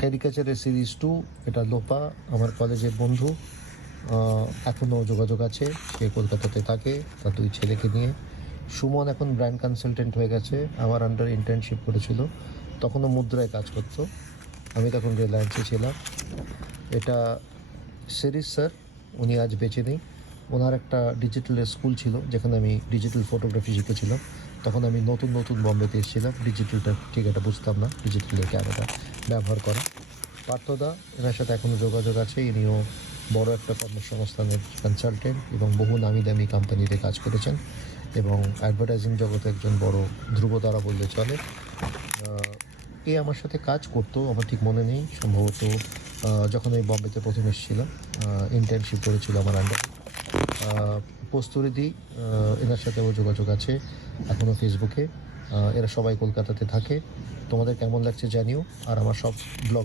ক্যারিকেচারের series 2, এটা লোপা, আমার কলেজের বন্ধু, এখনও যোগাযোগ আছে। সে কলকাতাতে থাকে তার 2 ছেলেকে নিয়ে। সুমন এখন ব্র্যান্ড কনসালটেন্ট হয়ে গেছে, আমার আন্ডার ইন্টার্নশিপ করেছিল, তখনও মুদ্রায় কাজ করতো, আমি তখন রিলায়েন্সে ছিলাম। এটা সিরিজ স্যার, উনি আজ বেঁচে নেই। ওনার একটা ডিজিটালের স্কুল ছিল যেখানে আমি ডিজিটাল ফটোগ্রাফি শিখেছিলাম। তখন আমি নতুন বম্বেতে এসেছিলাম, ডিজিটালটা ঠিক এটা বুঝতাম না, ডিজিটালের ক্যামেরা ব্যবহার করা। পার্থদা, এনার সাথে এখনও যোগাযোগ আছে। ইনিও বড় একটা কর্মসংস্থানের কনসালটেন্ট এবং বহু নামি দামি কোম্পানিতে কাজ করেছেন এবং অ্যাডভার্টাইজিং জগতে একজন বড় ধ্রুবতারা বললে চলে। এ আমার সাথে কাজ করতো, আমার ঠিক মনে নেই, সম্ভবত যখন আমি বম্বেতে প্রথম এসেছিলাম ইন্টার্নশিপ করেছিল আমার আন্ডার। প্রস্তুরিদি, এনার সাথেও যোগাযোগ আছে এখনও ফেসবুকে। এরা সবাই কলকাতাতে থাকে। তোমাদের কেমন লাগছে জানিও। আর আমার সব ব্লগ